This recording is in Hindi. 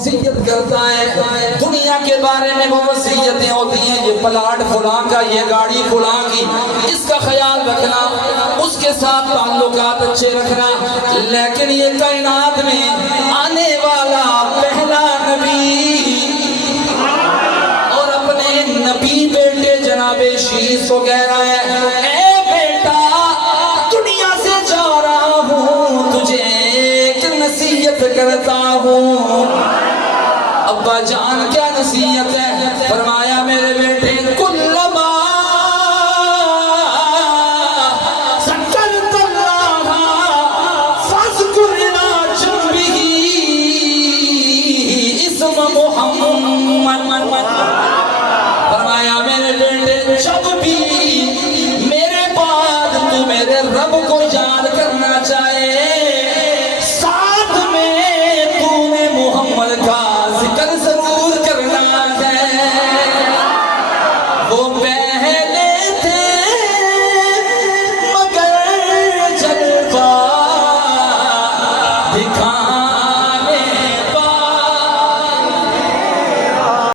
वसीयत करता है, दुनिया के बारे में वो वसीयतें होती हैं, ये प्लाट फलां का, ये गाड़ी फलां की, इसका ख्याल रखना, उसके साथ ताल्लुकात अच्छे रखना। लेकिन ये कायनात में आने वाला पहला नबी और अपने नबी बेटे जनाबे शीस को कह रहा है, ए बेटा दुनिया से जा रहा हूँ, तुझे एक नसीहत करता हूँ। अब्बा जान क्या नसीहत है? फरमाया मेरे बेटे, कुल्लमा मोहम्मद